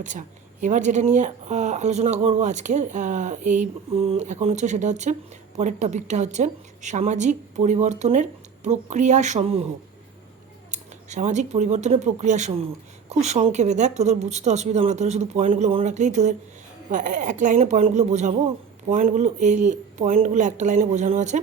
আচ্ছা, এবার যেটা নিয়ে আলোচনা করব আজকে এই এখন হচ্ছে সেটা হচ্ছে পরের টপিকটা হচ্ছে সামাজিক পরিবর্তনের প্রক্রিয়াসমূহ। সামাজিক পরিবর্তনের প্রক্রিয়াসমূহ খুব সংক্ষেপে, দেখ তোদের বুঝতে অসুবিধা হবে না, তোদের শুধু পয়েন্টগুলো মনে রাখলেই তোদের এক লাইনে পয়েন্টগুলো বোঝাবো। এই পয়েন্টগুলো একটা লাইনে বোঝানো আছে,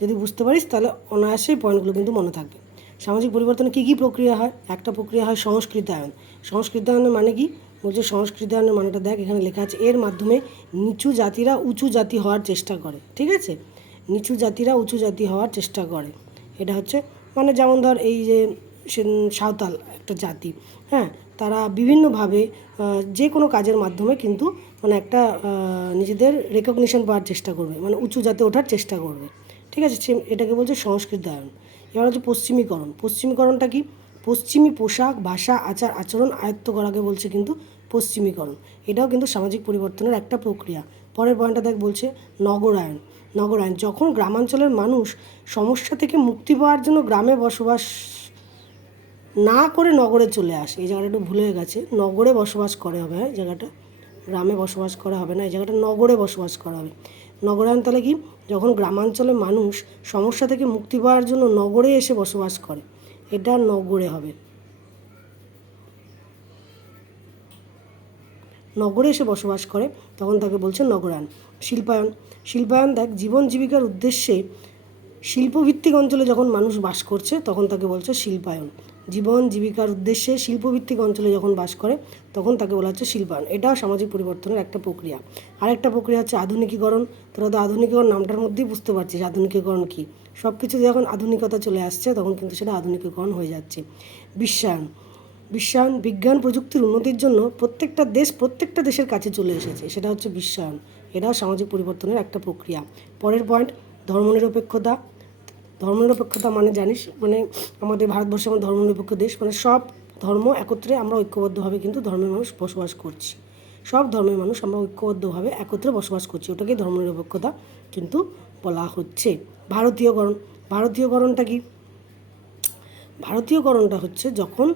যদি বুঝতে পারিস তাহলে অনায়াসেই পয়েন্টগুলো কিন্তু মনে থাকবে। সামাজিক পরিবর্তনে কী কী প্রক্রিয়া হয়? একটা প্রক্রিয়া হয় সংস্কৃতায়ন। সংস্কৃতায়নের মানে কি বলছে? সংস্কৃতায়নের মানেটা দেখ, এখানে লেখা আছে, এর মাধ্যমে নিচু জাতিরা উঁচু জাতি হওয়ার চেষ্টা করে। ঠিক আছে, নিচু জাতিরা উঁচু জাতি হওয়ার চেষ্টা করে, এটা হচ্ছে মানে যেমন ধর এই যে সাঁওতাল একটা জাতি, হ্যাঁ, তারা বিভিন্নভাবে যে কোনো কাজের মাধ্যমে কিন্তু মানে একটা নিজেদের রেকগনিশন পাওয়ার চেষ্টা করবে, মানে উঁচু জাতে ওঠার চেষ্টা করবে। ঠিক আছে, এটাকে বলছে সংস্কৃতায়ন। এবার হচ্ছে পশ্চিমীকরণ। পশ্চিমীকরণটা কি? পশ্চিমী পোশাক, ভাষা, আচার আচরণ আয়ত্ত করাকে বলছে কিন্তু পশ্চিমীকরণ। এটাও কিন্তু সামাজিক পরিবর্তনের একটা প্রক্রিয়া। পরের পয়েন্টটা দেখ, বলছে নগরায়ন। নগরায়ন, যখন গ্রামাঞ্চলের মানুষ সমস্যা থেকে মুক্তি পাওয়ার জন্য গ্রামে বসবাস না করে নগরে চলে আসে। এই জায়গাটা একটু ভুলে গেছে, নগরে বসবাস করে হবে, হ্যাঁ, জায়গাটা গ্রামে বসবাস করা হবে না, এই জায়গাটা নগরে বসবাস করা হবে। নগরায়ন তাহলে কি? যখন গ্রামাঞ্চলের মানুষ সমস্যা থেকে মুক্তি পাওয়ার জন্য নগরে এসে বসবাস করে, এটা নগরে হবে। নগরে এসে বসবাস করে তখন তাকে বলছে নগরায়ন। শিল্পায়ন। শিল্পায়ন দেখ, জীবন জীবিকার উদ্দেশ্যে শিল্পভিত্তিক অঞ্চলে যখন মানুষ বাস করছে তখন তাকে বলছে শিল্পায়ন। জীবন জীবিকার উদ্দেশ্যে শিল্পভিত্তিক অঞ্চলে যখন বাস করে তখন তাকে বলা হচ্ছে শিল্পায়ন। এটাও সামাজিক পরিবর্তনের একটা প্রক্রিয়া। আরেকটা প্রক্রিয়া হচ্ছে আধুনিকীকরণ। তোরা তো আধুনিকীকরণ নামটার মধ্যেই বুঝতে পারছিস আধুনিকীকরণ কী। সব কিছু যখন আধুনিকতা চলে আসছে তখন কিন্তু সেটা আধুনিকীকরণ হয়ে যাচ্ছে। বিশ্বায়ন। বিশ্বায়ন, বিজ্ঞান প্রযুক্তির উন্নতির জন্য প্রত্যেকটা দেশের কাছে চলে এসেছে, সেটা হচ্ছে বিশ্বায়ন। এটাও সামাজিক পরিবর্তনের একটা প্রক্রিয়া। পরের পয়েন্ট, ধর্মনিরপেক্ষতা। ধর্মনিরপেক্ষতা মানে জানিস, মানে আমাদের ভারতবর্ষ আমার ধর্মনিরপেক্ষ দেশ, মানে সব ধর্ম একত্রে আমরা ঐক্যবদ্ধভাবে কিন্তু ধর্মের মানুষ বসবাস করছি। সব ধর্মের মানুষ আমরা ঐক্যবদ্ধভাবে একত্রে বসবাস করছি, ওটাকে ধর্মনিরপেক্ষতা কিন্তু বলা হচ্ছে। ভারতীয়করণ। ভারতীয়করণটা কি? ভারতীয়করণটা হচ্ছে যখন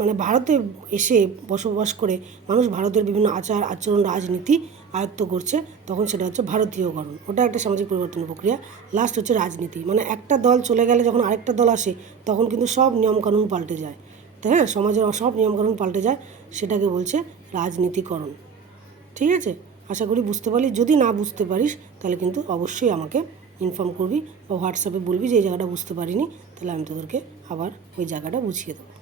মানে ভারতে এসে বসবাস করে মানুষ ভারতের বিভিন্ন আচার আচরণ রাজনীতি আয়ত্ত করছে, তখন সেটা হচ্ছে ভারতীয়করণ। ওটা একটা সামাজিক পরিবর্তনের প্রক্রিয়া। লাস্ট হচ্ছে রাজনীতি, মানে একটা দল চলে গেলে যখন আরেকটা দল আসে তখন কিন্তু সব নিয়মকানুন পাল্টে যায়। তাই হ্যাঁ, সমাজের সব নিয়মকানুন পাল্টে যায়, সেটাকে বলছে রাজনীতিকরণ। ঠিক আছে, আশা করি বুঝতে পারলি। যদি না বুঝতে পারিস তাহলে কিন্তু অবশ্যই আমাকে ইনফর্ম করবি বা হোয়াটসঅ্যাপে বলবি যে এই জায়গাটা বুঝতে পারিনি, তাহলে আমি তোদেরকে আবার ওই জায়গাটা বুঝিয়ে দেবো।